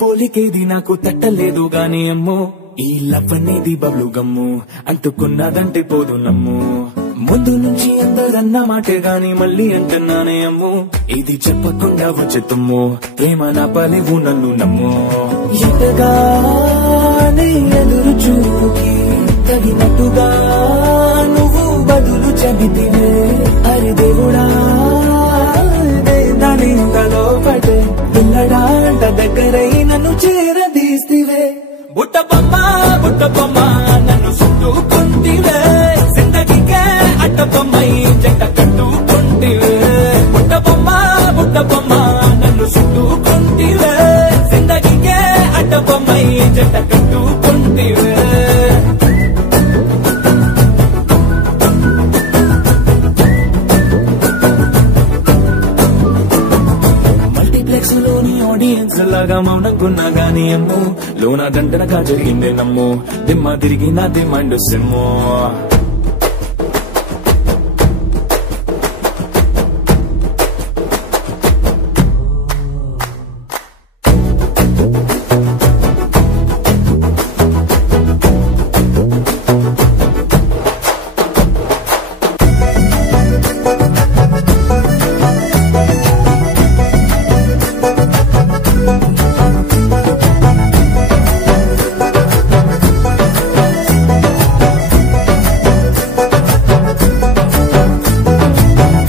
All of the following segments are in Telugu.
పోలికేది నాకు తట్టలేదు గాని అమ్మో ఈ లవ్ అనేది బబ్లు గమ్ము అంటుకున్నదంటే పోదు నమ్ము ముందు నుంచి అందరన్న మాటే గాని మళ్ళీ అంటున్నానే అమ్ము ఇది చెప్పకుండా వచ్చే తుమ్ము ప్రేమ నా పలివు నన్ను నమ్ము ఎంతగానే ఎదురు చూకి తగినట్టుగా నువ్వు బదులు చెబితివే అరే దేవుడా దానింతలో పటే పిల్లడాంట దగ్గరై నన్ను చేరదీస్తివే బుట్ట బొమ్మ నన్ను చుట్టుకుంటివే జిందగీకే అట్ట బొమ్మై జంట కట్టుకుంటివే బుట్ట బొమ్మ నన్ను చుట్టుకుంటివే జిందగీకే అట్ట బొమ్మై జంట కట్టుకుంటివే మల్టీప్లెక్స్ లోని ఆడియన్స్ లాగా మౌనంకున్నా గానీ అమ్ము లోన దండనగా జరిగిందే నమ్ము దిమ్మ తిరిగి నా దిమ్మండు సిమ్ము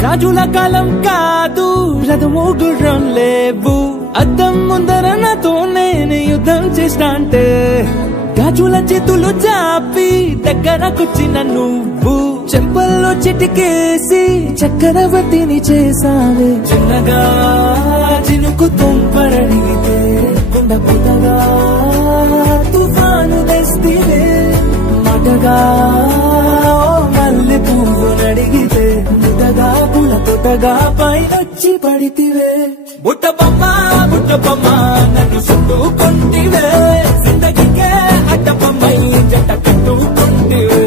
రాజుల కాలం కాదు రథము గుర్రం లేవు అద్దం ముందర నాతో నేను యుద్ధం చేస్తా అంటే గాజుల చేతులు చాపి దగ్గరకొచ్చిన నువ్వు చెంపల్లో చిటికేసి చక్రవర్తిని చేసావే చిన్నగా చినుకు తుంపరడిగితే కుండ పుట్టగా తుఫాను తెస్తివే మాటగా మల్లె పువ్వు నడిగితే ముద్దగా పుల తొట్టగా పైనొచ్చి పడితివే బుట్ట బొమ్మ నన్ను చుట్టుకుంటివే జిందగీకే అట్ట బొమ్మై జంట కట్టుకుంటివే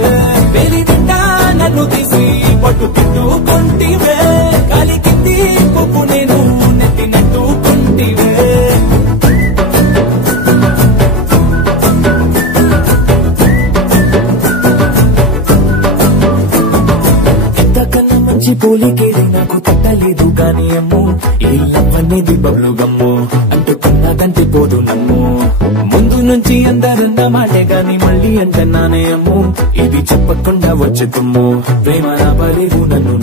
వేలి తింటా నన్ను తీసి పట్టు పెట్టుకుంటివే కాలి కింది పువ్వు నేను నెట్టినట్టుకుంటివే పోలికేది నాకు తట్టలేదు గాని అమ్ము ఈ లవ్ అనేది బబ్లు గమ్ము అంటుకున్నదంటే పోదు నమ్ము ముందు నుంచి అందరన్న మాటే గాని మళ్ళీ అంటున్నానే అమ్ము ఇది చెప్పకుండా వచ్చే తుమ్ము ప్రేమ నా పలివు నన్ను